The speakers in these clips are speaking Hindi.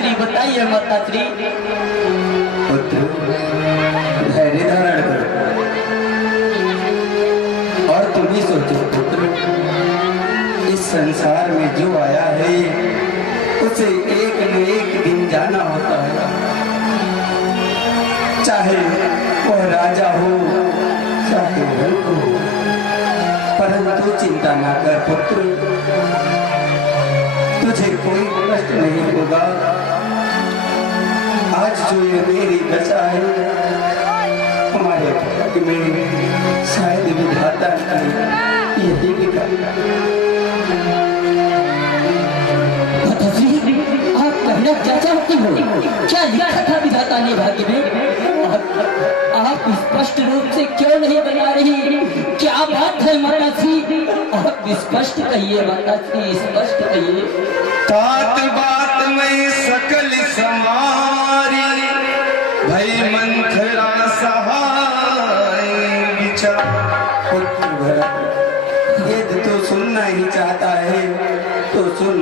श्री बताइए माताश्री। पुत्र धैर्य धारण करो और तुम ही सोचो पुत्र, इस संसार में जो आया है उसे एक न एक दिन जाना होता है, चाहे वह राजा हो चाहे मूर्ख हो। परंतु चिंता ना कर पुत्र, तुझे कोई कष्ट नहीं होगा। आज जो ये मेरी दशा है हमारे भाग्य में शायद विधाता ने यही लिखा। आप कहना क्या चाहती हो? क्या लिखा था विधाता ने भाग्य में? आप स्पष्ट रूप से क्यों नहीं बता रही? क्या बात है माताश्री? आप स्पष्ट कहिए माताश्री, स्पष्ट कहिए। तात बात में सकल समारी, भई मंथरा सहाय विचार। पुत्र भरत, यदि तो सुनना ही चाहता है तो सुन।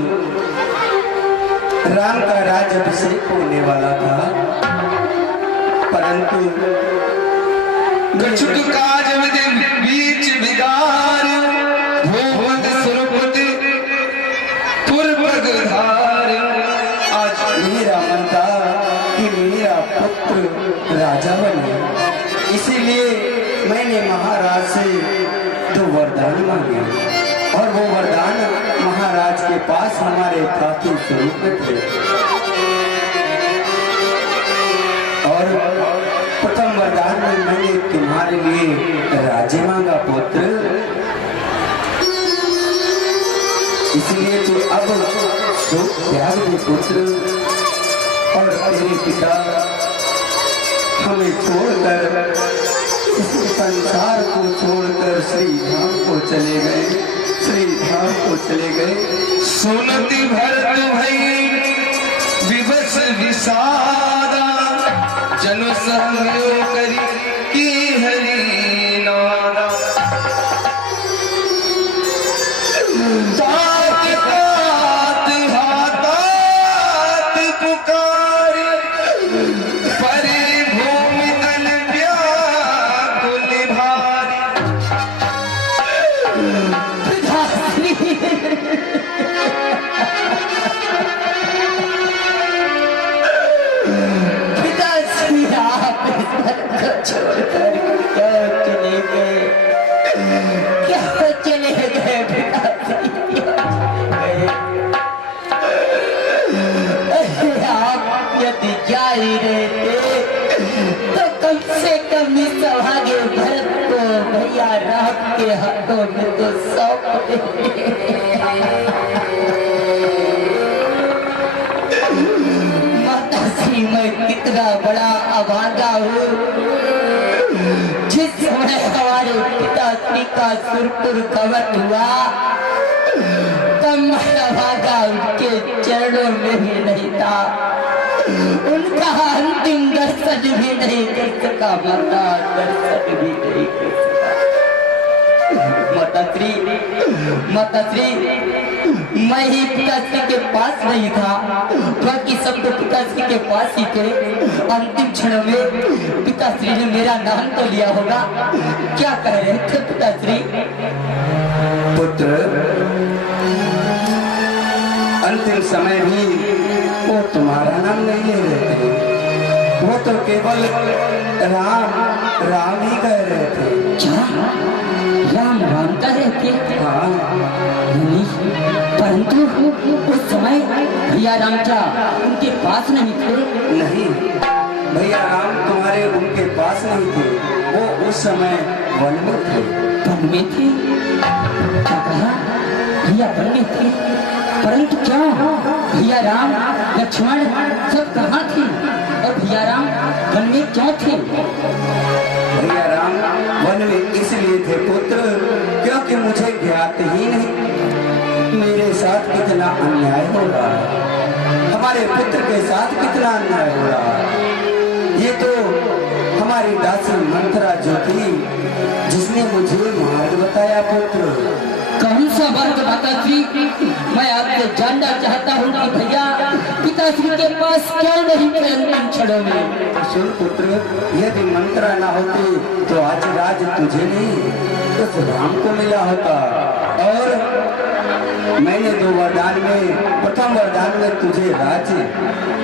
राम का राज्याभिषेक होने वाला था, परंतु कछुक काज बीच बिगार, भूपत सुरपति पूर्वधार। आज मेरा मन था कि मेरा पुत्र राजा बने, इसीलिए मैंने महाराज से 2 वरदान मांगे और वो वरदान महाराज के पास हमारे प्राप्ति स्वरूप में थे। और प्रथम वरदान में मैंने तुम्हारे लिए राज्य मांगा पुत्र, इसलिए तू अब शोक त्याग दे पुत्र और तेरे पिता हमें छोड़कर, इस संसार को छोड़कर श्री धाम को चले गए, श्री धाम को चले गए। सुनती भरत भई विवश विषादा, जनु सहयोग करी की हरि नादा। तात तात हातात पुकार, परे भूमि तन व्याकुल भारी। छोड़कर क्या चले गए? क्या चले गए पिताश्री? आप यदि जा ही रहते तो कम से कम इस सौभाग्य भरत को भैया राम के हाथों में तो सौंप देते। माताश्री, मैं कितना बड़ा अभागा हूँ। जिस समय हमारे पिताश्री का सुरपुर कवच हुआ तब मैं अभागा उनके चरणों में भी नहीं था, उनका अंतिम दर्शन भी नहीं कर सका, माता दर्शन भी नहीं कर सका। माताश्री, मैं ही पिताश्री के पास नहीं था, बाकी सब तो पिताश्री के पास ही थे। अंतिम क्षण में पिताश्री ने मेरा नाम तो लिया होगा। क्या कह रहे थे पिताश्री? पुत्र, अंतिम समय भी वो तुम्हारा नाम नहीं ले रहे थे, वो तो केवल राम राम ही कह रहे थे। क्या राम राम कह रहे थे? हाँ, परंतु उस समय भैया राम क्या उनके पास नहीं थे? नहीं, भैया राम तुम्हारे उनके पास नहीं थे, वो उस समय वन में थे। वन में थे? क्या कहा? भैया वन में थे, परंतु क्या भैया राम लक्ष्मण सब कहाँ थे? और भैया राम वन में क्यों थे? भैया राम वन में इसलिए थे पुत्र, क्योंकि मुझे ज्ञात ही नहीं मेरे साथ कितना अन्याय हो रहा है, हमारे पुत्र के साथ कितना अन्याय हो रहा है। ये तो हमारी दासी मंथरा जो थी जिसने मुझे मार्ग बताया पुत्र। कौन सा मार्ग माताश्री? मैं आपसे जानना चाहता हूँ कि भैया पिताश्री के पास पास क्यों नहीं थे अंतिम क्षणों में? तो सुन पुत्र, यदि मंत्रा ना होती तो आज राज तुझे नहीं उस राम को मिला होता। और मैंने दो वरदान में, प्रथम वरदान में तुझे राज्य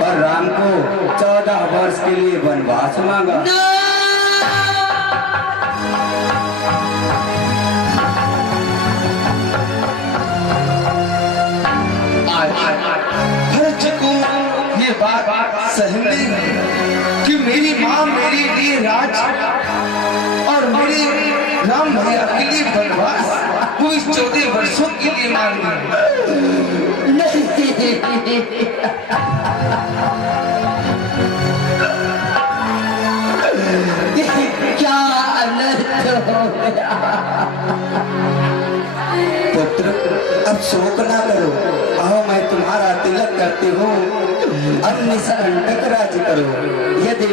और राम को 14 वर्ष के लिए वनवास मांगा। भरत को ये बात सहन नहीं कि मेरी माँ मेरे लिए राज और मेरे राम भैया के लिए वनवास वो इस 14 वर्षों के लिए मांग क्या अनर्थ हो गया। पुत्र, अब शोक ना करो, आओ मैं तुम्हारा तिलक करती हूँ, अब निसंकट राज करो। यदि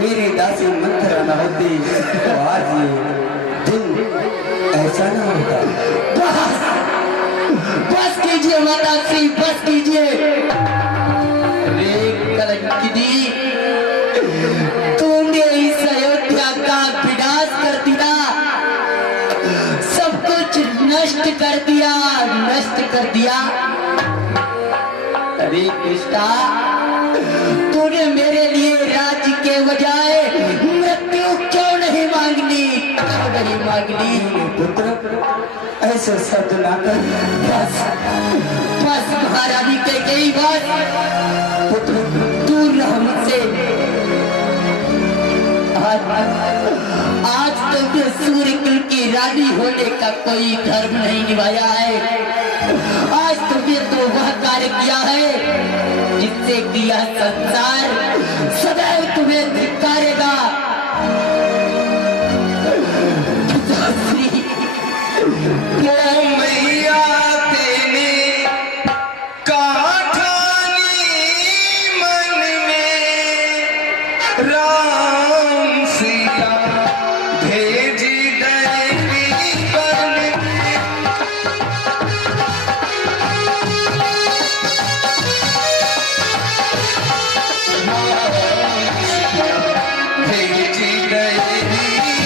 मेरी दासी मंत्रा न होती तो आज ये दिन ऐसा न होता। बस कीजिए माता श्री, बस कीजिए। कलंकिनी, तूने इस अयोध्या का विनाश कर दिया, सब कुछ नष्ट कर दिया, नष्ट कर दिया। अरे कृष्णा, तूने मेरे लिए राज्य के बजाय मृत्यु क्यों नहीं मांगनी, क्यों नहीं मांगनी? पुत्र, ऐसे शब्द ना कर। बस बस महारानी के कई बात, पुत्र, दूर रहो मुझसे। आज तुमने सूर्य कुल की रानी होने का कोई धर्म नहीं निभाया है। आज तुमने तो वह कार्य किया है जिससे किया संसार सदैव तुम्हें धिक्कारेगा। मैया तेने काठानी मन में राम सिया भेज देवी बन भेज देवी बन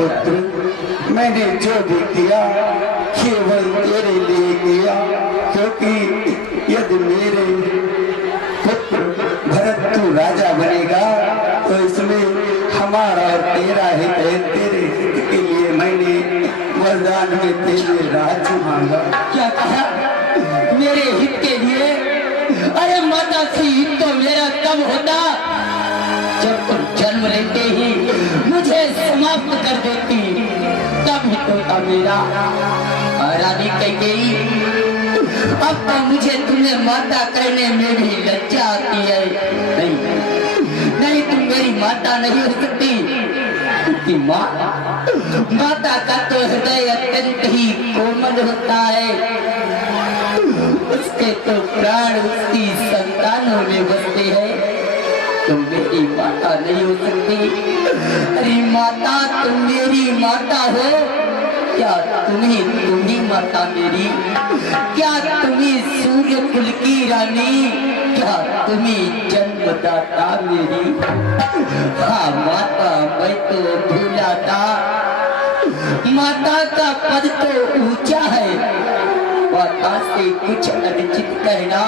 पुत्र, मैंने जो भी किया केवल तेरे लिए किया, क्योंकि यदि मेरे पुत्र भरत तू राजा बनेगा तो इसमें हमारा और तेरा हित है। तेरे हित के लिए मैंने वरदान में तेरे राज मांगा। क्या कहा? मेरे हित के लिए? अरे माता से हित तो मेरा तब होता जब तुम जन्म लेते ही मुझे समाप्त कर देती, तब हित होता मेरा। रानी कैकेयी, अब तो मुझे तुम्हें माता कहने में भी लज्जा आती है। नहीं नहीं, तुम मेरी माता नहीं हो सकती, क्योंकि माता का तो हृदय अत्यंत ही कोमल होता है, उसके तो प्राण उसकी संतानों में बसते हैं। तुम मेरी माता नहीं हो सकती। अरे माता, तुम मेरी माता हो क्या? तुम्ही माता मेरी? क्या तुम्ही सूर्य कुल की रानी? क्या तुम्ही जन्मदाता मेरी? हाँ माता, मैं तो भूला था। माता का पद तो ऊंचा है, माता से कुछ अनुचित कहना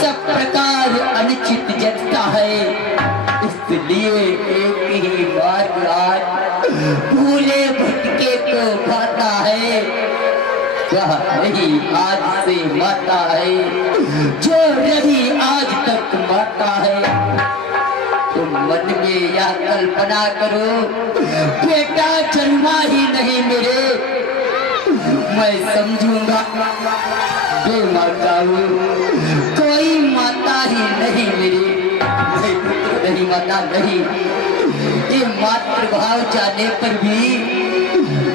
सब प्रकार अनुचित जगता है। इसलिए एक ही मार्ग आज भूले भटके को पाता है। वह नहीं आज से माता है, जो रही आज तक माता है। तुम मन में यह कल्पना करो, बेटा जन्मा ही नहीं मेरे, मैं समझूंगा बेमाता हूँ, कोई माता ही नहीं मेरी, नहीं माता नहीं। ये मातृभाव जाने पर भी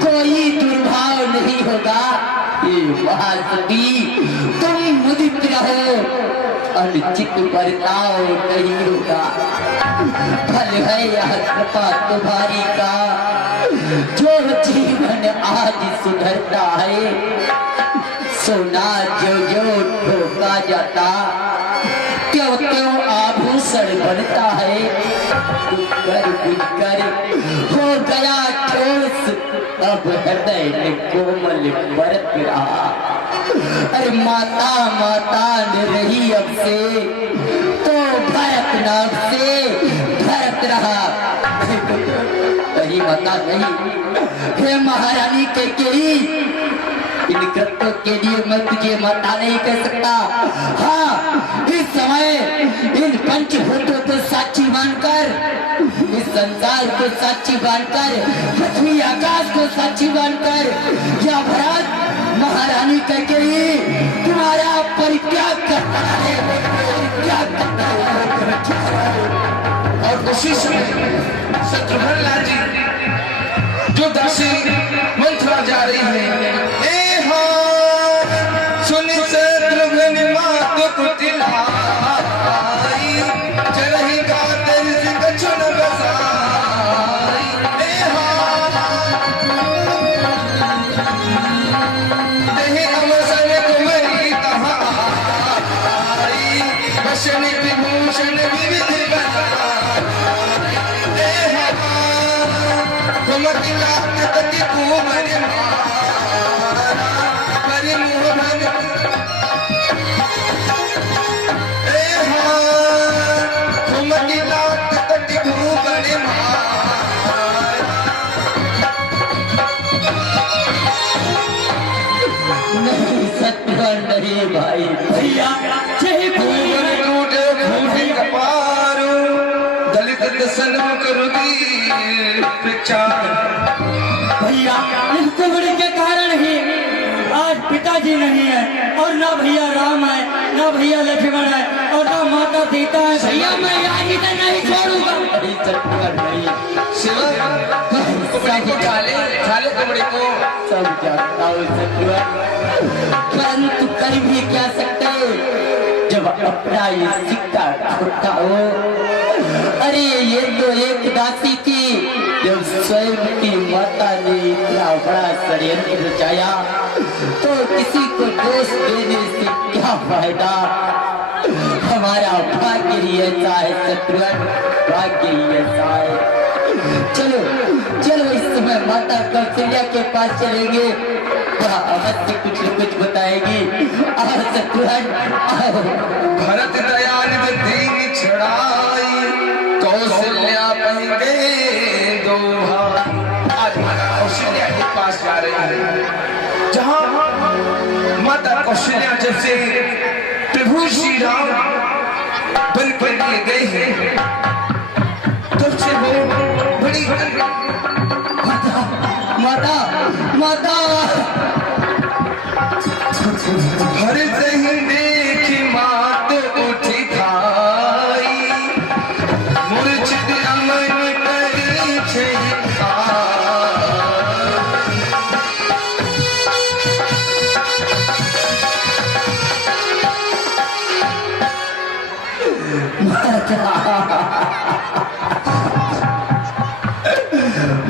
कोई दुर्भाव नहीं होगा। ये महासती, तुम मुदित रहो, अनुचित बर्ताव नहीं होगा। फल है यह कृपा तुम्हारी का, जो जीवन आज सुधरता है। सोना जो जो ठोका जाता, क्यों क्यों आभूषण बनता है। कर हो गया ठोस, अब हृदय में कोमल बरत रहा। अरे माता माता न रही अब से, तो भरत नाम से भरत रहा। नहीं माता नहीं। हे महारानी कैकेयी, इन कृत्यों के लिए मैं तुझे माता नहीं कह सकता। हाँ, इस समय इन पंचभूतों को साक्षी मानकर, इस संसार को साक्षी मानकर, पृथ्वी आकाश को साक्षी मानकर, या भरत महारानी कैकेयी तुम्हारा परित्याग करता है, परित्याग करता है। और उसी समय शत्रुघ्न लाल जी जो दासी मंथरा जा रही है, सुन शत्रुघ्न मात कुटिलाई, चरही गातर सिंह चुन बसाई। देहि अवसर कुमरी कहाँ आई, वशन विभूषण विविध बनाई। कुमति लात तति कुमर मारा, परिमोहन कुमति लात तति कुमर मारा। नहीं शत्रुघ्न नहीं भाई, भैया चाहे कुमर टूटे भूमि कपारो, दलित सन्मुख रुदि प्रचार। भैया इस कुबड़ी के कारण ही आज पिताजी नहीं है, और ना भैया राम है, ना भैया लक्ष्मण है, और ना माता सीता है। भैया मैं आज इधर नहीं छोड़ूंगा। शिवा कुबड़ी को झाले कुबड़ी को सब जानता हूँ शत्रुघ्न, परंतु कर भी क्या सकते जब अपना ये सिक्का खोटा हो। अरे ये तो एक दासी थी, जब स्वयं की माता ने इतना बड़ा षड्यंत्र रचाया, तो किसी को दोष देने से क्या फायदा। हमारा भाग्य ही ऐसा है शत्रुघ्न, भाग्य ही ऐसा है। चलो चलो इस समय माता कौशल्या के पास चलेंगे, वहाँ अवश्य कुछ न कुछ बताएगी। और शत्रुघ्न आओ। भरत दयानिधि दीन छड़ाई, कौशल्या पहले दो भाई। आज माता कौशल्या के पास जा रहे हैं, जहाँ माता कौशल्या जब से प्रभु श्री राम बन के लिए गए हैं, तब से वो बड़ी माता माता भरत ही देखी मात उठी खाई, मूर्छित अमन करी छे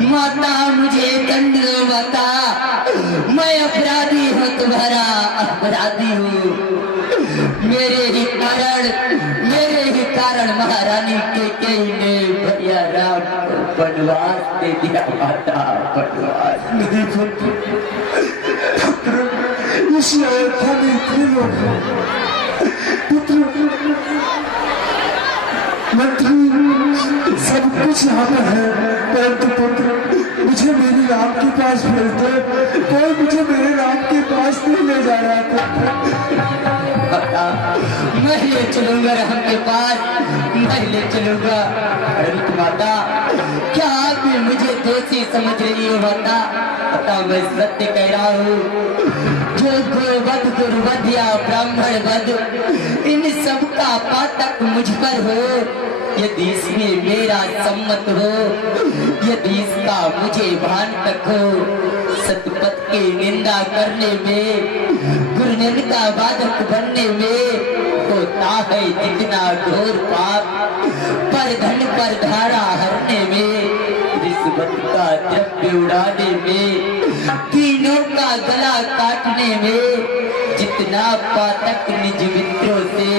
माता मुझे दंड दो माता, मैं अपराधी हूँ, तुम्हारा अपराधी हूँ। मेरे ही कारण महारानी कैकेयी ने भैया राम को वनवास दे दिया। माता वनवास नहीं पुत्र, इस अयोध्या में इतने लोग हैं पुत्र, मंत्री सब कुछ यहाँ पर है, परंतु पुत्र मुझे मेरे राम के पास भेज दो। कोई मुझे मेरे राम के पास नहीं ले जा रहा पुत्र। मैं ले चलूंगा राम के पास, मैं ले चलूंगा। अरे माता क्या आप भी मुझे दोषी समझ रही हो माता? पता मैं सत्य कह रहा हूँ, जो गोवध गुरुवध या ब्राह्मण वध, इन सब का पातक मुझ पर हो, यदि इसमें मेरा सम्मत हो, यदि इसका मुझे भान तक हो, सतपथ की निंदा करने में, गुरुजन का वादक बनने में होता है जितना घोर पाप, पर धन पर धारा हरने में, रिश्वत का द्रव्य उड़ाने में, तीनों का गला काटने में, जितना पातक निज मित्रों से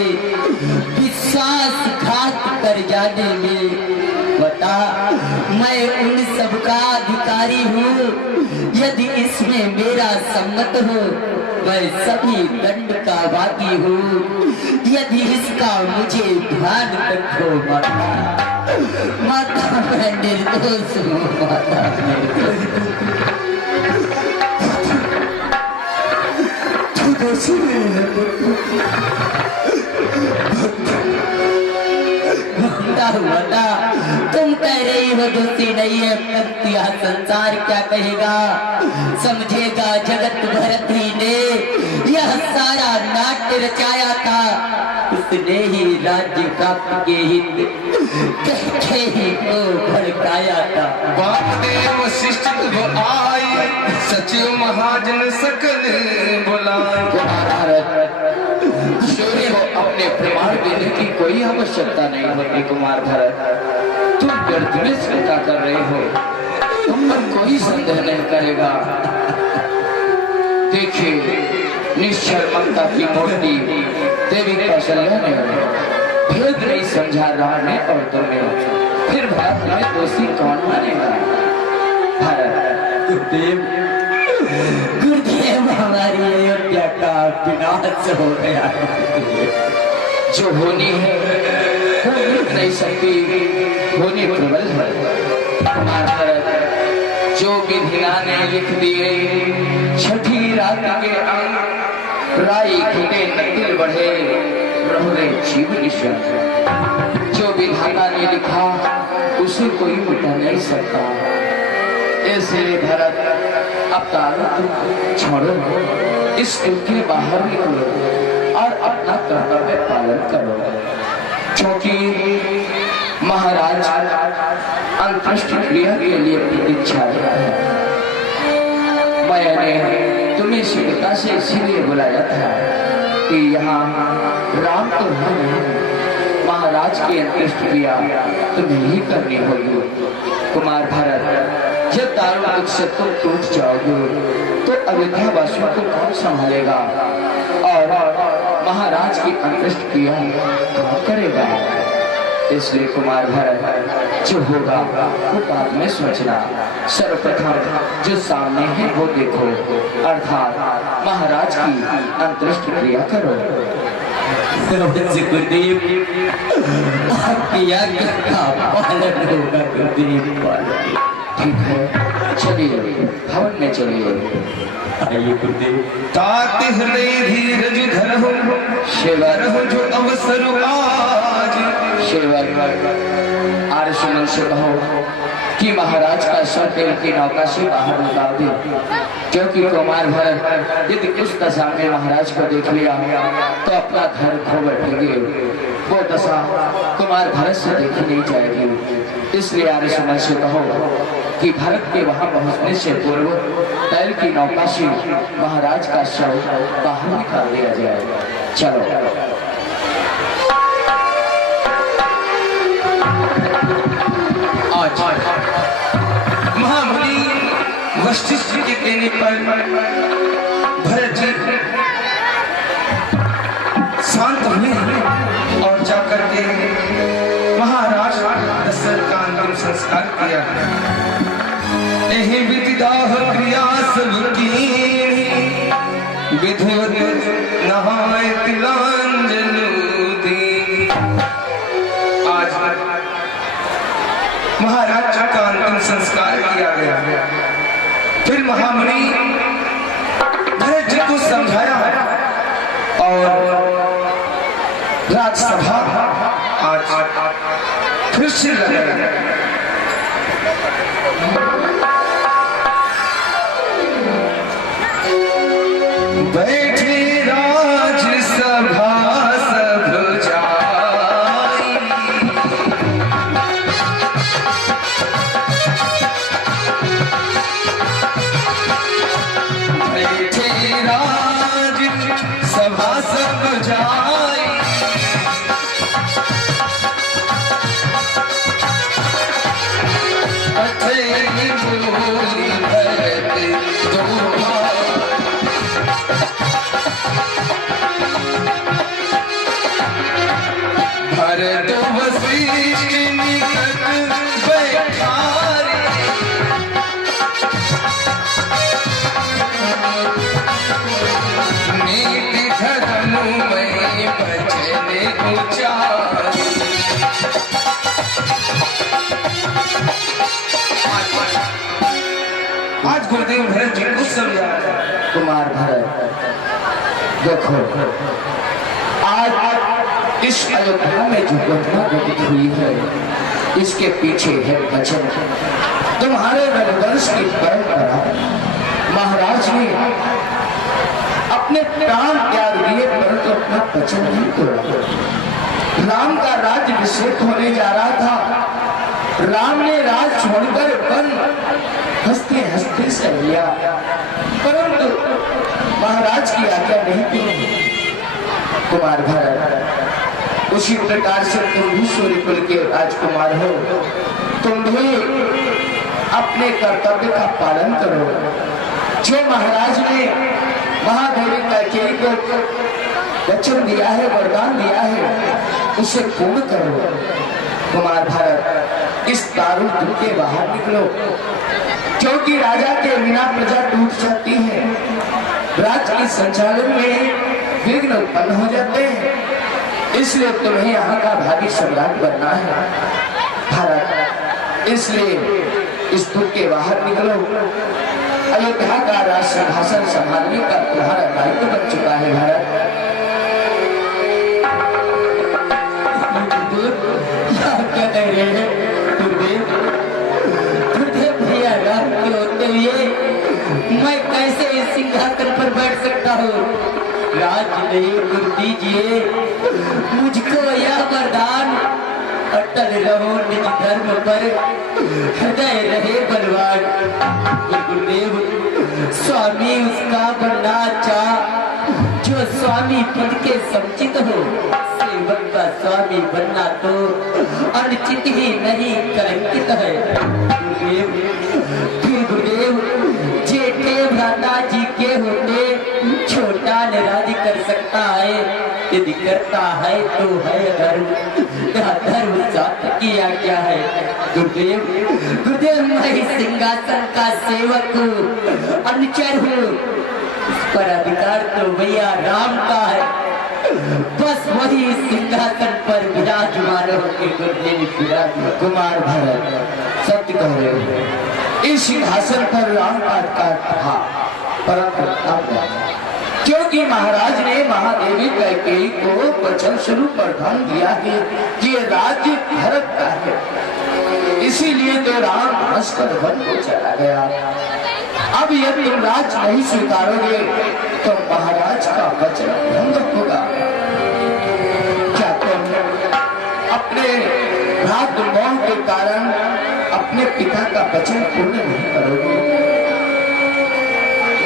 विश्वासघात कर जाने में। बता मैं उन सब का अधिकारी हूँ, यदि इसमें मेरा सम्मत हो, मैं सभी दंड का बाकी हूँ, यदि इसका मुझे ध्यान रखो माता। माता मैं निर्दोष हूँ, माता तू दोषी नहीं है पुत्र। बता तुम कह रही हो दोषी नहीं है, परंतु यह संसार क्या कहेगा? समझेगा जगत भरत ही ने यह सारा नाट्य रचाया था, उसने ही राज्य प्राप्त के हित कहके ही को भड़काया था। वासुदेव शिष्ट आए, सचिव महाजन सकल बुलाए। सूर्य को अपने प्रमाण देने की कोई आवश्यकता नहीं होती कुमार भरत। तुम व्यर्थ में चिंता कर रहे हो, तुम पर कोई संदेह नहीं करेगा। देखिए निश्चल ममता की मूर्ति देवी कौशल्या ने भेद नहीं समझा राम ने और तुम्हें, फिर भारत में दोषी कौन मानेगा? भारत गुरुदेव हमारी अयोध्या का विनाश हो गया। जो होनी है वो मिट नहीं सकती, होनी प्रबल है। भारत जो विधिना ने लिख दिए, छठी रात के अंक राई घटे नतिल बढ़े, रहुरे जीव निश्चल। जो विधाता ने लिखा उसे कोई मिटा नहीं सकता। इसलिए भरत अब तारुत छोड़ो, इस कुल के बाहर निकलो और अपना कर्तव्य पालन करो, क्योंकि महाराज अंत्येष्टि क्रिया के लिए प्रतीक्षा है। मैंने तुम्हें शीघ्रता से इसीलिए बुलाया था कि यहाँ राम तो है नहीं, महाराज की अंत्येष्टि क्रिया तुम्हें ही करनी होगी। कुमार भरत जब दारुण से तुम टूट जाओगे तो अयोध्या वासियों को कौन संभालेगा और महाराज की अंत्येष्टि क्रिया कौन करेगा? इसलिए कुमार भरत जो होगा वो बाद में सोचना। सर्वप्रथम जो सामने है वो देखो, अर्थात महाराज की अंत्येष्टि क्रिया करो। गुरुदेव आपकी आज्ञा का पालन होगा गुरुदेव। ठीक है, चलिए भवन में चलिए। आइए गुरुदेव। तात हृदय धीरज धरहु, सेवा धरहु जो अवसर आज। सेवा आर्य सुमन से कहो कि महाराज का शव तेल की नौका से बाहर निकाल दे, क्योंकि कुमार भरत यदि उस दशा में महाराज को देख लिया तो अपना घर खो बैठेंगे। वो दशा कुमार भरत से देखी नहीं जाएगी। इसलिए आर्य सुमन से कहो कि भरत के वहां पहुंचने से पूर्व तैल की नौका से महाराज का शव बाहर निकाल दिया जाए। चलो। आज महामुनि वशिष्ठ के कहने पर भरत जी शांत हुए और जाकर के महाराज दशरथ का अंतिम संस्कार किया। एहि विदिदाह क्रिया सब कीन्ही, विधिवत नहाय तिलांजलि दी। आज महाराज का अंतिम संस्कार किया गया। फिर महामुनि भरत जी को समझाया और राजसभा आज फिर से लगाया। बैठे राजसभा सब जाई, बैठे राजसभा सब जाई। अथई बोली भरत दोहा, भरत वशिष्ठ निकट बैठारे। नीति धर्ममय वचन उचारे। आज गुरुदेव भरत जी को समझाया। कुमार भरत देखो, आज इस अयोध्या में जो घटना घटित हुई है इसके पीछे है वचन। तुम्हारे रघुवंश की परंपरा महाराज ने अपने प्राण त्याग दिए परंतु अपना वचन नहीं तोड़ा। राम का राज्याभिषेक होने जा रहा था, राम ने राज छोड़कर वन हंसते हंसते से लिया, परंतु महाराज की आज्ञा नहीं थी। कुमार भरत उसी प्रकार से तुम भी सूर्य कुल के राजकुमार हो, तुम भी अपने कर्तव्य का पालन करो। जो महाराज ने महादेवी कैकेयी को वचन दिया है, वरदान दिया है, उसे पूर्ण करो। कुमार भरत इस दारुण दुख के बाहर निकलो, क्योंकि राजा के बिना प्रजा टूट जाती है, राज्य के संचालन में विघ्न उत्पन्न हो जाते हैं। इसलिए तुम्हें यहाँ का भावी सम्राट बनना है भारत। इसलिए इस दुख के बाहर निकलो। अयोध्या का राज सिंहासन संभालने का तुम्हारा दायित्व बन चुका है भारत। क्या कह रहे हैं गुरुदेव? गुरुदेव भैया राम के होते हुए मैं कैसे इस सिंहासन पर बैठ सकता हूँ? राज नहीं गुरु दीजिए मुझको यह वरदान, अटल रहो निज धर्म पर, हृदय रहे बलवान। ये गुरुदेव स्वामी उसका बनना चाह जो स्वामी पद के समुचित हो, सेवक का स्वामी बनना तो अनुचित ही नहीं कलंकित है। गुरुदेव फिर गुरुदेव जेठे भ्राता जी के होते छोटा निरादि कर सकता है, यदि करता है तो है धर्म, मेरा धर्म साथ किया क्या है गुरुदेव। गुरुदेव मैं इस सिंहासन का सेवक हूँ, अनुचर हूँ, इस पर अधिकार तो भैया राम का है, बस वही इस सिंहासन पर विराजमान होकर गुरुदेव विराजमान। कुमार भरत सत्य कह रहे हो, इस सिंहासन पर राम का अधिकार था, परंतु अब क्योंकि महाराज ने महादेवी कैकेयी को वचन स्वरूप प्रदान दिया है कि ये राज्य भरत का है, इसीलिए तो राम हंसकर वन को चला गया। अब यदि तुम राज नहीं स्वीकारोगे तो महाराज का वचन भंग होगा। क्या तुम अपने भ्रात मोह के कारण अपने पिता का वचन पूर्ण नहीं करोगे?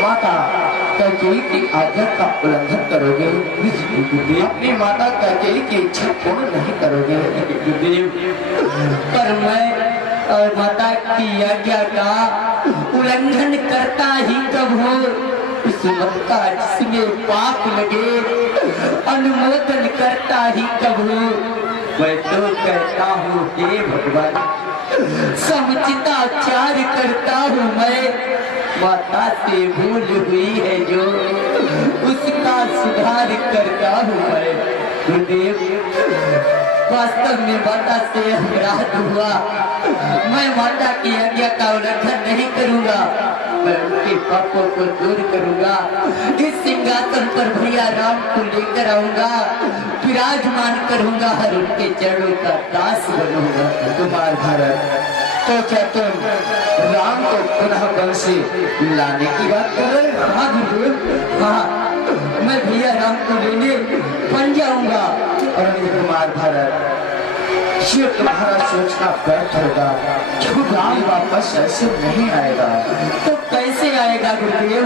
माता कैकेयी की आज्ञा का उल्लंघन करोगे? अपनी माता कैकेयी की इच्छा पूर्ण नहीं करोगे? पर मैं और माता की आज्ञा का उल्लंघन करता ही कब हो, उस मत का जिसमें पाप लगे अनुमोदन करता ही कब हो। मैं तो कहता हूँ हे भगवान, समुचिताचार करता हूँ मैं, माता से भूल हुई है जो उसका सुधार करता हूँ मैं। गुरुदेव वास्तव में माता से अपराध हुआ, मैं माता की आज्ञा का उल्लंघन नहीं करूंगा, मैं उनके पापों को दूर करूंगा, इस सिंहासन पर भैया राम को लेकर आऊंगा, विराजमान करूंगा और उनके चरणों का दास बनूंगा। कुमार भरत तो क्या तुम राम को पुनः वन से लाने की बात कर रहे हो? हाँ गुरुदेव, हाँ मैं भैया राम को लेने बन जाऊंगा। और कुमार भरत ये तुम्हारा सोचना व्यर्थ होगा, क्यों राम वापस ऐसे नहीं आएगा। तो कैसे आएगा गुरुदेव,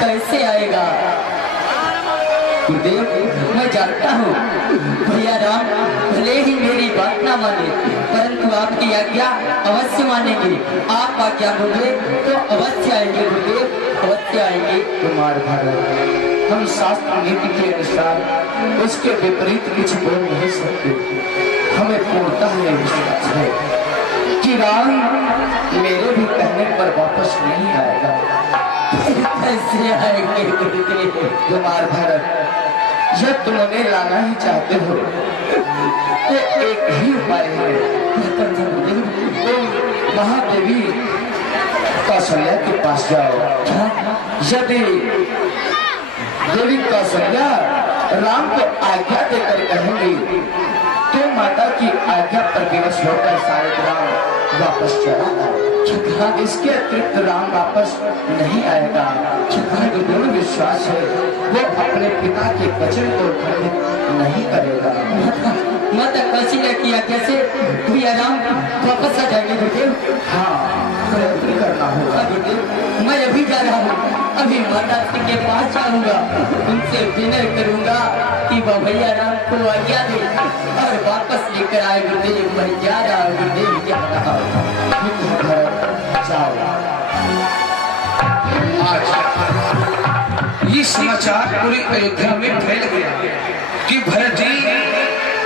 कैसे आएगा? गुरुदेव मैं जानता हूँ भैया राम भले ही मेरी बात ना माने, परंतु आपकी आज्ञा अवश्य मानेंगे। आप आज्ञा होंगे तो अवश्य आएंगे गुरुदेव, अवश्य आएंगे। कुमार भरत हम शास्त्र नीति के अनुसार उसके विपरीत कुछ बोल नहीं सकते। हमें पूर्णतः यह विश्वास है कि राम मेरे भी कहने पर वापस नहीं आएगा। कैसे आएंगे गुरुदेव? कुमार भरत जब तुम उन्हें लाना ही चाहते हो तो एक ही उपाय है, तुम महादेवी कौशल्या के पास जाओ। यदि देवी कौशल्या राम को आज्ञा देकर कहेंगी तो माता की आज्ञा पर विवश होकर शायद राम वापस चला आएगा। इसके अतिरिक्त राम वापस नहीं आएगा। मुझे पूर्ण विश्वास है वो अपने पिता के वचन को खंडित नहीं करेगा। माता कौशल्या की आज्ञा से भैया राम वापस आ जाएंगे गुरुदेव? हाँ प्रयत्न करना होगा। गुरुदेव मैं अभी जा रहा हूँ, अभी माता जी के पास जाऊंगा, उनसे विनय करूंगा कि वह भैया राम को आज्ञा दे और वापस लेकर आए गुरुदेव। मैं जा रहा हूँ गुरुदेव, जा रहा हूँ। जाओ। आज ये समाचार पूरी अयोध्या में फैल गया कि भरत जी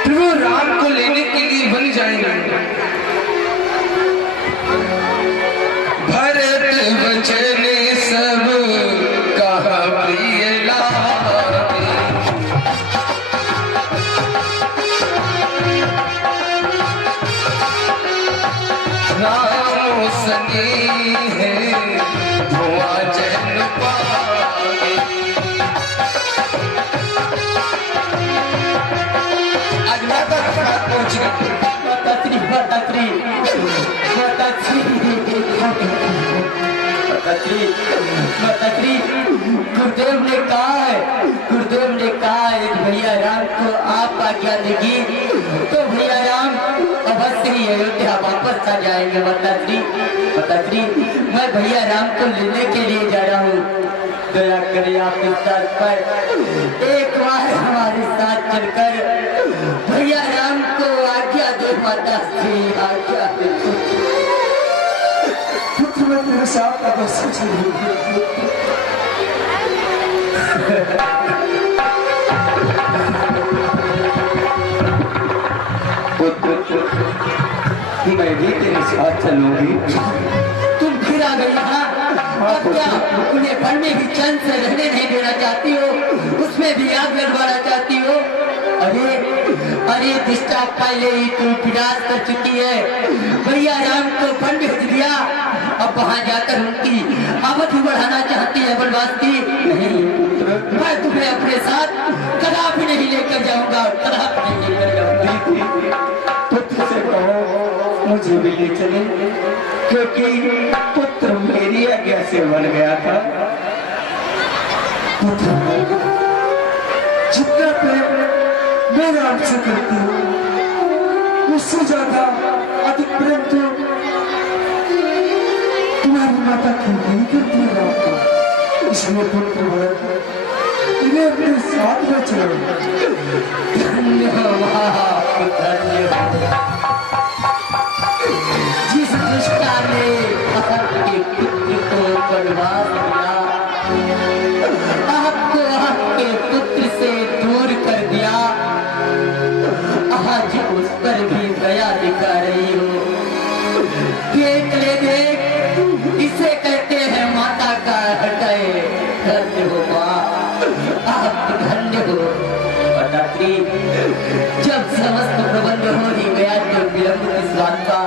प्रभु राम को लेने के लिए बन जाएंगे। भरत वचन सब कहा प्रिय लागे, राम सनी है धुआं जन पागे। आज माता पहुंच गई। गुरुदेव ने कहा है, गुरुदेव ने कहा है भैया राम को आप आज्ञा देगी तो भैया राम अवश्य ही अयोध्या वापस आ जाएंगे। माताश्री मैं भैया राम को लेने के लिए जा रहा हूँ, दया करें आप इस साथ पर एक बार हमारे साथ चलकर भैया राम को आज्ञा दे। माताश्री आज्ञा दे। पुत्र मैं मेरे साथ अवश्य चलूंगी। पुत्र मैं भी तेरे साथ चलूंगी। तुम फिर आ गई ना? अब क्या उन्हें वन में भी चैन से रहने नहीं देना चाहती हो? उसमें भी आग लगवाना चाहती हो? अरे अरे दिष्टा पहले ही तू विनाश कर चुकी है। भैया राम को वन भेज दिया, अब वहां जाकर उनकी अवधि बढ़ाना चाहती है वनवास की। नहीं, मैं तुम्हें अपने साथ कदापि नहीं लेकर जाऊंगा, कदापि नहीं लेकर जाऊंगा। पुत्र से कहो मुझे भी ले चले, क्योंकि पुत्र मेरी आज्ञा से बन गया था। पुत्र, जितना प्रेम मैं राम से करती हूँ, उससे ज्यादा अधिक प्रेम तो तुम्हारी माता की नहीं करती है राम को। इसलिए पुत्र भरत, इन्हें अपने साथ में चलो। धन्यवाद, धन्यवाद। जिस दुष्टा ने आपके पुत्र को वनवास दिया, आपको आपके पुत्र से दूर कर दिया, आज उस पर भी दया दिखा रही हो। देख ले देख, इसे कहते हैं माता का हृदय। धन्य हो माँ, आप धन्य हो। दात्री, जब समस्त प्रबंध हो ही गया तो विलंब किस बात का?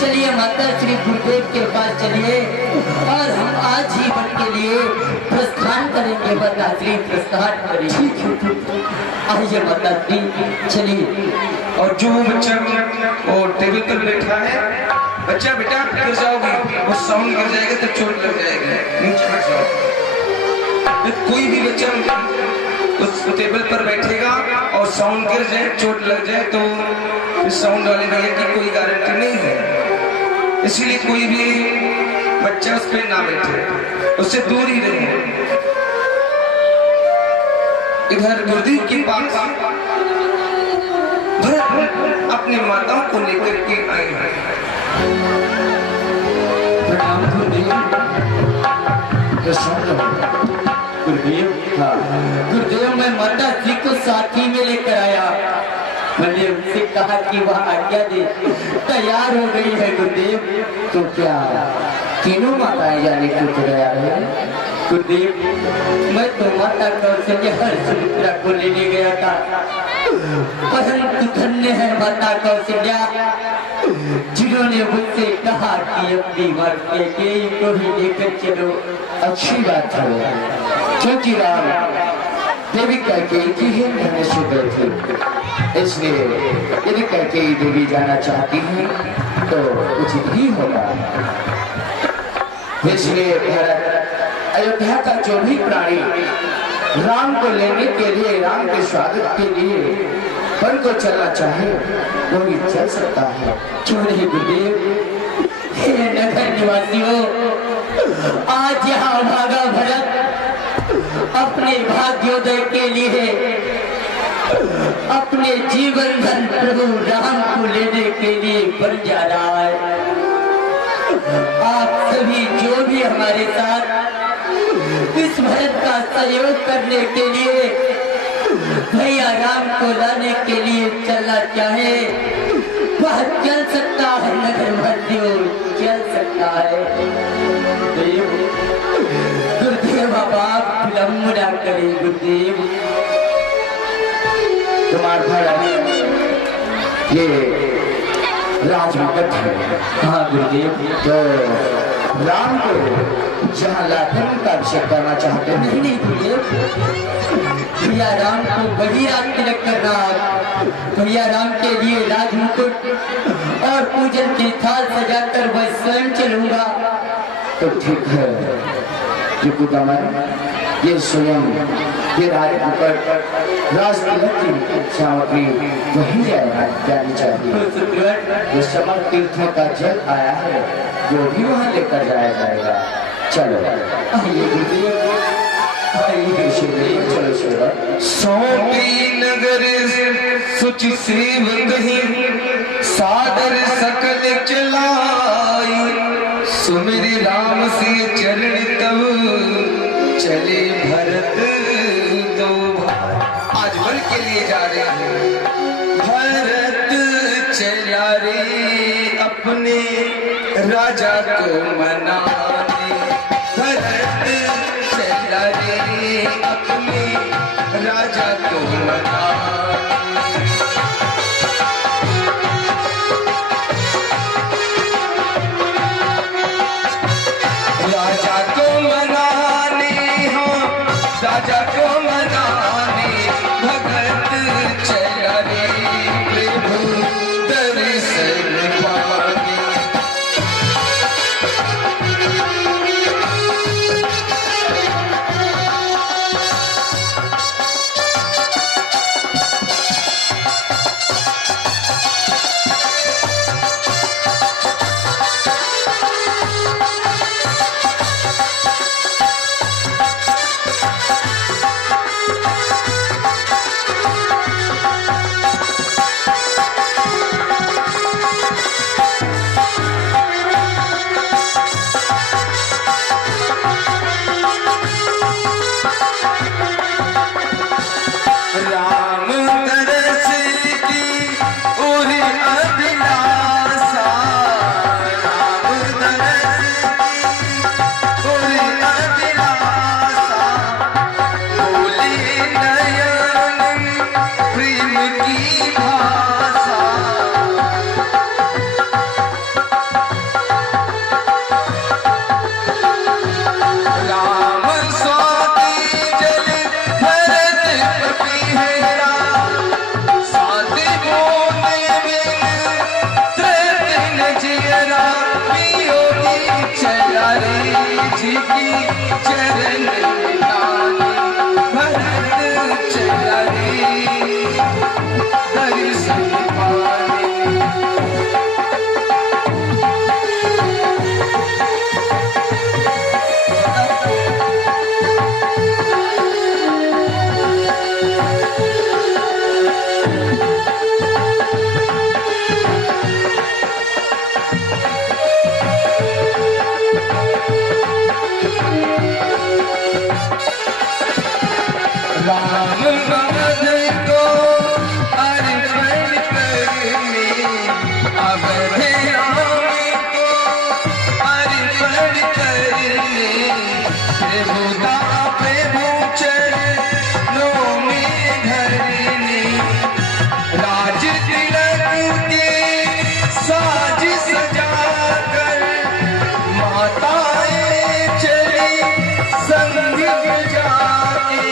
चलिए माता श्री गुरुदेव के पास चलिए, और हम आज ही वन के लिए प्रस्थान करेंगे। माता श्री प्रस्थान करेंगे। आइए माता श्री, चलिए। और जो बच्चा वो टेबल पर बैठा है, बच्चा बेटा गिर जाओगे, वो साउंड गिर जाएगा तो चोट लग जाएगी, नीचे बैठ जाओ। कोई भी बच्चा उस टेबल पर बैठेगा और साउंड गिर जाए, चोट लग जाए, तो इस साउंड वाले भैया की कोई गारंटी नहीं है। इसीलिए कोई भी बच्चा उस पर ना बैठे, उससे दूर ही रहे। इधर गुरुदेव के पास भरत अपनी माताओं को लेकर के आए हैं। प्रणाम गुरुदेव। गुरुदेव, गुरुदेव, मैं माता जी को साथी में लेकर आया। मैंने उनसे कहा कि वह आज्ञा दे, तैयार हो गई है गुरुदेव। तो क्या तीनों माताएं जाने को तैयार है? गुरुदेव, मैं तो माता कौशल्या हर सुमित्रा को लेने गया था, परंतु धन्य है माता कौशल्या जिन्होंने मुझसे कहा कि अपनी मां कैकेयी को ही लेकर चलो। अच्छी बात है, क्योंकि राम देवी कैकेयी की ही रहने से गए थे, इसलिए यदि कैकेयी देवी जाना चाहती है तो उचित ही होगा। इसलिए भरत, अयोध्या का जो भी प्राणी राम को लेने के लिए, राम के स्वागत के लिए वन को चलना चाहे, वो भी चल सकता है। क्यों नहीं गुरुदेव? हे नगर निवासियों, आज यहाँ भागा भरत अपने भाग्योदय के लिए, अपने जीवन धन प्रभु राम को लेने के लिए बन जा रहा है। आप सभी जो भी हमारे साथ इस भरत का सहयोग करने के लिए, भैया राम को लाने के लिए चलना चाहे, वह चल सकता है। नगर वासियों, चल सकता है। देव, गुरुदेव, आप विलंब न करें गुरुदेव। तुम्हारा भरत ये राजमुकुट है। हाँ गुरुदेव। तो राम को जहाँ लाकर उनका अभिषेक करना चाहते हैं। नहीं नहीं गुरुदेव, भैया राम को बड़ी रात तिलक करना, भैया राम के लिए राजमुकुट और पूजन की थाल सजाकर वह स्वयं चलूंगा। तो ठीक है, ये कुदामन, ये स्वयं ये राजमुकुट, राजतिलक की सामग्री वहीं जानी चाहिए। जो समर तीर्थों का जल आया है वो भी वहाँ लेकर जाया जाएगा। चलो आइए गुरुदेव, आइए शिवदेव, चलो शिवदेव। सौंपी नगर सुचि सेव कहीं, सादर सकल चलाई, सुमिर राम से चरण तब चले भरत दो भाई। आज वन के लिए जा रहे हैं। भरत चला रे राजा को मनाने भरत चला रे अपने राजा को मनाने। राजा को मनाने हो राजा को मनाने भगत चला रे प्रभु दर्शन पाने। जी की चरण लाने भरत चला रे दर्शन पाने। राम नाम को अर्पण करने अवध राम को अर्पण करने प्रभुता प्रभु चरणों में धरने राज तिलक के साज सजाकर माताएं चली संग जाके।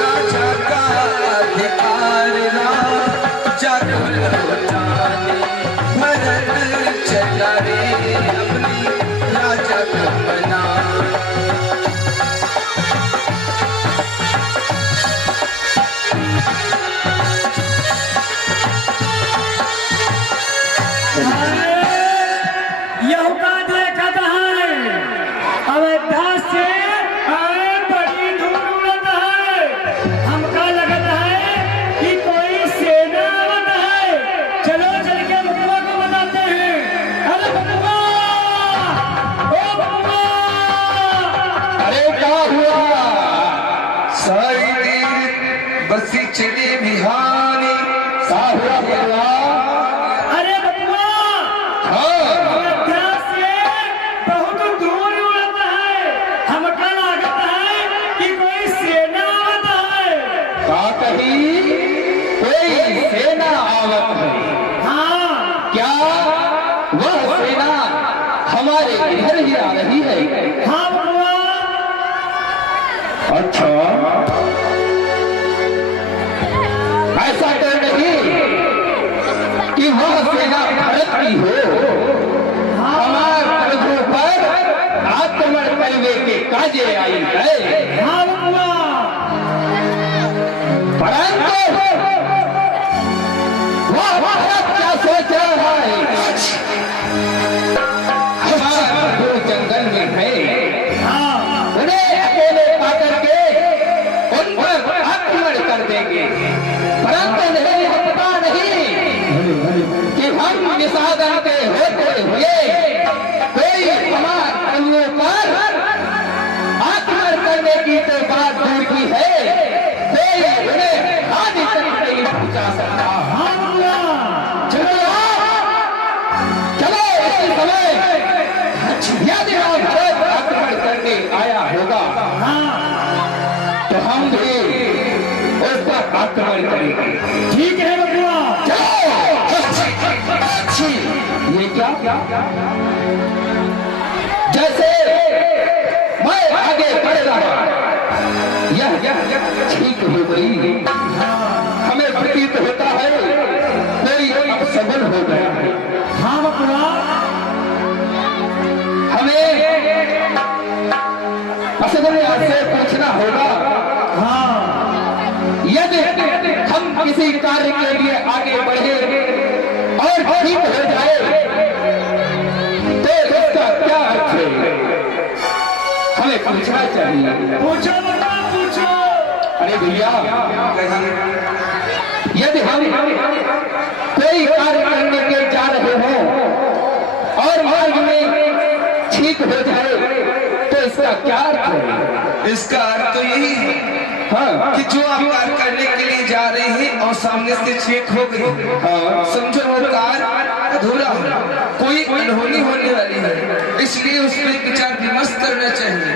राजा का अधिकार राजा को लौटाने भरत चला रे अपनी राजा को मनाने। यहू का देखत है अयोध्या से बड़ी धूल उड़त है। हमका लगत है कि कोई सेना आवत है। चलो चल के बबुआ को बताते हैं। अरे बबुआ, ओ बबुआ, अरे क्या हुआ? सारी देर बसी चली बिहानी सा हुआ बलवा। अरे बबुआ, अयोध्या से बहुत धूल उड़त है। हमका लागत है कि कोई सेना आवत है। का कही कोई सेना आवत है? हाँ क्या वह सेना हमारे इधर ही आ रही है? हाँ बबुआ, अच्छा, ऐसा तो नहीं कि वह सेना भारत की हो। हमारे प्रभु पर आक्रमण करने के काजे आई है। हाँ बबुआ, परंतु वह भारत क्या सोच रहा है? हमारा प्रभु जंगल में है। उन्हें अकेले पाकर के उन पर आक्रमण कर देंगे। परंतु नहीं, पता नहीं कि हम निशादन के होते हुए कोई हमारे प्रभुओं पर आक्रमण करने की तो बात दूर की है, कोई उन्हें हानि तक नहीं पहुंचा सकता। हाँ बबुआ, चलो होगा तो हम भी उस पर आक्रमण करेंगे। ठीक है बबुआ। ये क्या जैसे मैं आगे बढ़ रहा यह ठीक हो गई। हमें प्रतीत होता है कोई अब सफल हो गया है। हाँ बबुआ। हमें असफल से पूछना होगा। हाँ यदि हम किसी कार्य के लिए आगे बढ़े और ठीक हो जाए तो इसका क्या अर्थ है? हमें पूछना चाहिए। पूछो बबुआ पूछो। अरे भैया यदि हम कोई कार्य करने के जा रहे हो और मार्ग में ठीक हो जाए तो इसका क्या अर्थ है? इसका अर्थ तो यही है हाँ कि जो आप कार्य करने के लिए जा रहे हैं और सामने से चेक हो गई, समझो वो कार्य अधूरा हो, कोई अनहोनी होने वाली है, इसलिए उस पर विचार विमर्श करना चाहिए।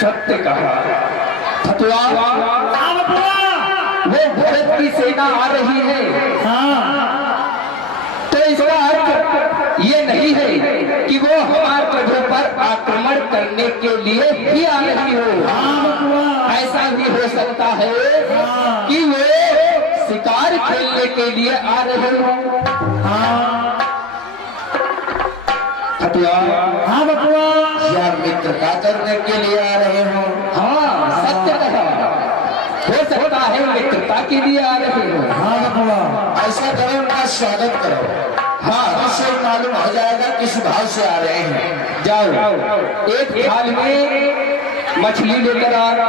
सत्य कहा। फतवा हाँ बबुआ। वो भारत की सेना आ रही है हाँ तो इसका अर्थ ये नहीं है कि वो हमारे प्रभु पर आक्रमण करने के लिए भी आ रही हो। हाँ बबुआ। ऐसा भी हो सकता है कि वो शिकार खेलने के लिए आ रहे हो। फतवा हाँ बबुआ। या मित्रता करने के लिए आ रहे हो। हाँ सत्य कहा। हो सकता है मित्रता के लिए आ रहे हो। हाँ बबुआ। ऐसा करो उनका स्वागत करो। हाँ उससे मालूम हो जाएगा किस भाव से आ रहे हैं। जाओ एक थाल में मछली लेकर आना,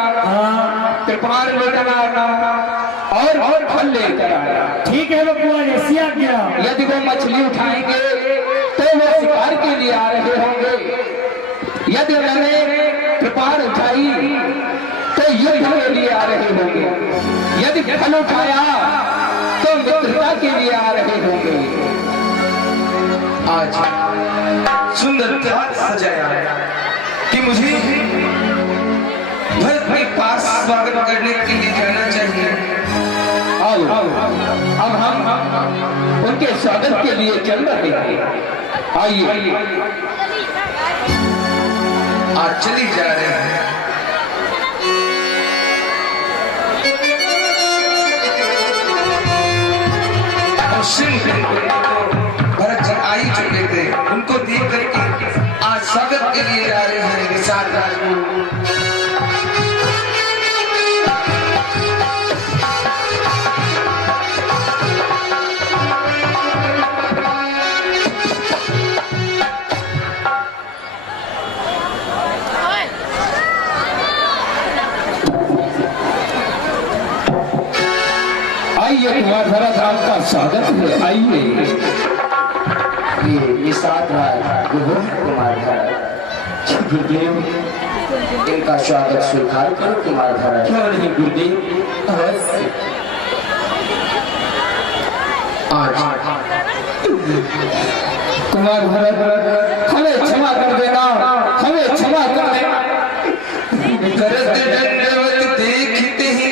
कृपाण लेकर आना और फल लेकर आना। ठीक है बबुआ ऐसी आ गया। यदि वो मछली उठाएंगे तो वो शिकार के लिए आ रहे होंगे। यदि मैंने कृपाण उठाई तो युद्ध के लिए आ रहे होंगे। यदि फल उठाया तो मित्रता के लिए आ रहे होंगे। आज सुंदर त्योहार सजाया कि मुझे भरत भाई पास स्वागत करने के लिए जाना चाहिए। आओ अब हम उनके स्वागत के लिए चल रहे हैं। आइए आज चली जा रहे हैं। और सिंह भरत जन आ ही चुके थे, उनको देख करके आज स्वागत के लिए जा रहे हैं निषाद राजपूत। आइए कुमार भरत आपका स्वागत है। आइए ये निषाद राज कुमार भरत। गुरुदेव इनका स्वागत स्वीकार करो कुमार भरत। क्यों नहीं गुरुदेव अवश्य। आज कुमार भरत हमें क्षमा कर देना, हमें क्षमा कर देना। भरत दंडवत देखते ही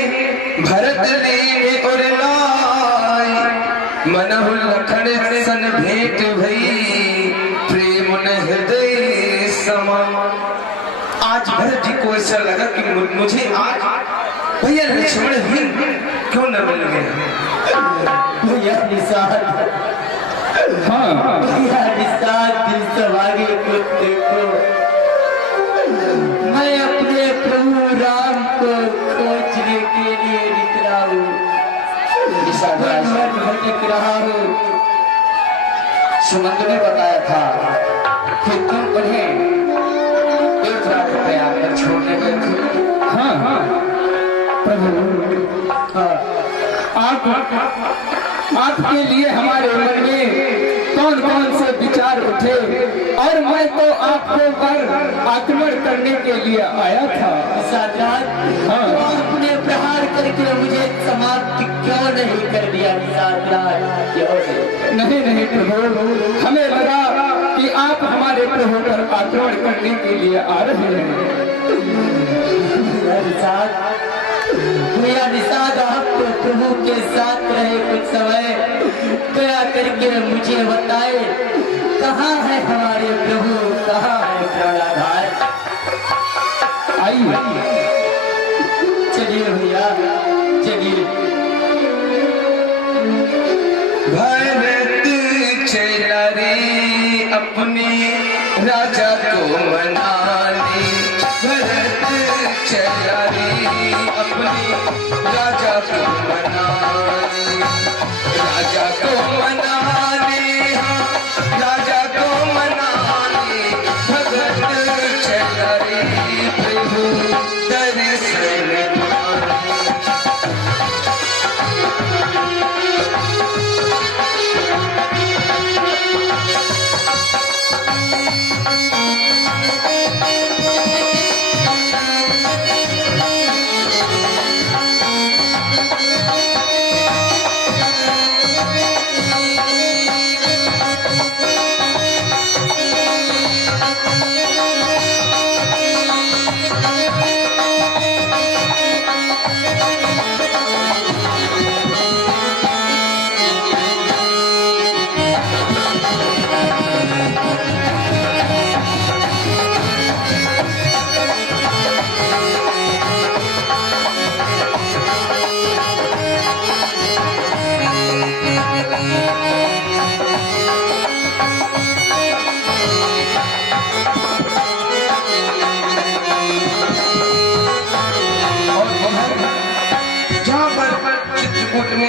भरत लेने और लाए, मनहु लखन सन भेंट भई प्रेम न हृदय समा। आज भरत जी को ऐसा लगा कि मुझे आज भैया लक्ष्मण ही क्यों न मिल गए। भैया निषाद, हाँ भैया निषाद दिल सवागे को देखो। मैं अपने प्रभु राम को खोजने के लिए निकला हूँ। निषाद राज भटक रहा हूँ। सुमंत ने बताया था कि तुम उन्हें 1 लाख रुपया पर छोड़ने गए थे। हाँ हाँ प्रभु आपके लिए हमारे मन में कौन कौन से विचार उठे और मैं तो आपको पर आक्रमण करने के लिए आया था। हाँ। आपने प्रहार करके मुझे समाप्त क्यों नहीं कर दिया निषाद राज? क्यों नहीं नहीं प्रभु, हमें लगा कि आप हमारे प्रभु पर आक्रमण करने के लिए आ रहे हैं। भैया निषाद आप तो प्रभु के साथ रहे कुछ समय, दया करके मुझे बताए कहाँ है हमारे प्रभु, कहाँ है प्राणाधार। आइए चलिए भैया चलिए। भरत चला रे अपने राजा को मनाने, भरत चला रे अपने राजा को मनाने, राजा को मनाने, हाँ राजा को मनाने, भगत चला रे प्रभु दर्शन पाने।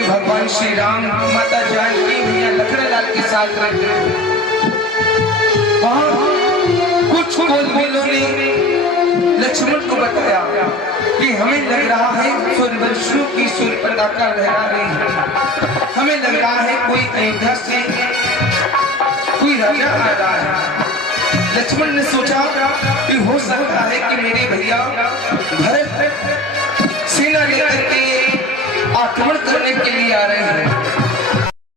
भगवान श्री राम माता जानकी भैया लखनलाल के साथ रहते वहाँ कुछ बोलबोलों ने लक्ष्मण को बताया कि हमें लग रहा है सूर्यवंशियों की सूर्य पताका लहरा रही है, हमें लग रहा है कोई अयोध्या से कोई राजा आ रहा है। लक्ष्मण ने सोचा कि हो सकता है कि मेरे भैया भरत सेना लेकर के आक्रमण करने के लिए आ रहे हैं।